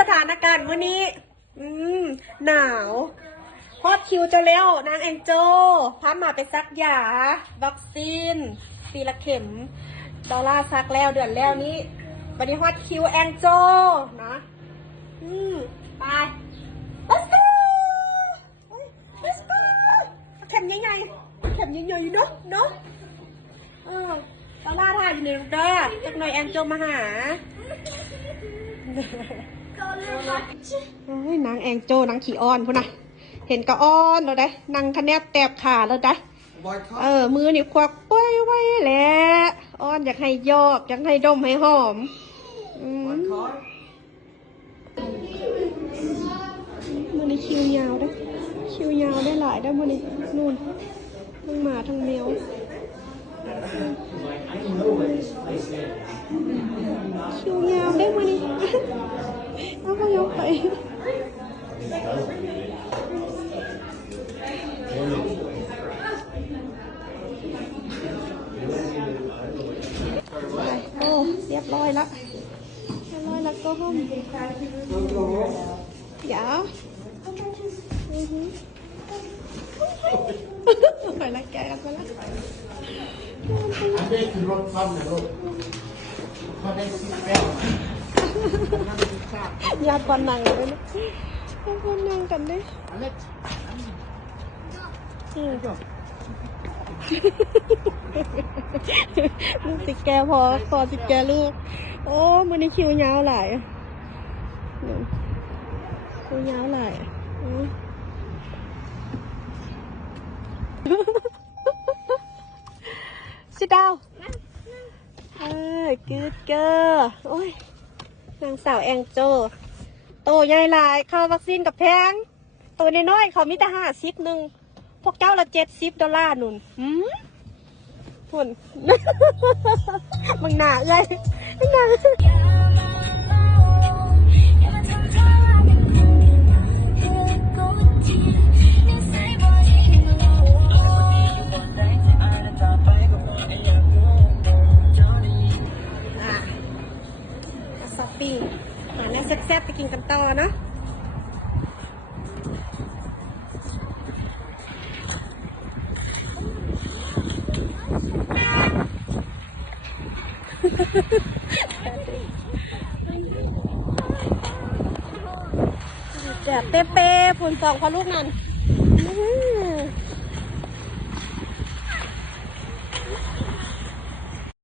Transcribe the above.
สถานการณ์วันนี้หนาวฮอตคิวจะแล้วนางแองโจพามาไปซักยาวัคซีนปีละเข็มดอลลาร์ซักแล้วเดือนแล้วนี้วันนี้ฮอตคิวแองโจนะไป let's go let's go เข็มใหญ่ๆเข็มใหญ่ๆเนาะดอลลาร์ถ่ายอยู่ในรูเด้อจักหน่อยแองโจมาหานางแองโจนางขี้อ้อนพุ่นน่ะเห็นก็อ้อนแล้วได้นางคะแนนแตบขาแล้วได้มือนี่ควักไว้แหละอ้อนอยากให้ยอกอยากให้ดมให้หอมมือนี่คิวยาวได้คิวยาวได้หลายได้มือนี่นู่นทั้งหมาทั้งแมวคิวยาวได้มือนี่เอาไปเอาไปโอ้เรียบร้อยแล้วก็ห้องเดี๋ยวไปละแกแล้วก็ละอันนี้คือรถคว่ำนะลูกเขาได้ซิแป้งญาติปอนนั่งเลยนะญาติปอนนั่งกันดิลูกติดแกพอติดแกลูกโอ้มันนี่คิวยาวหลายคิวยาวหลายsit down good girl โอ้ยนางสาวแองโจโตใหญ่หลายเข้าวัคซีนกับแพงตัวน้อยๆเขามีแต่50นึงพวกเจ้าละ$70นุ่นหุ่นมึงหนาใหญ่หนาซอฟปี้หาแล้วแซ่บๆไปกินกันต่อเนาะแดดเป๊ะๆฝนสองพอลูกนั่น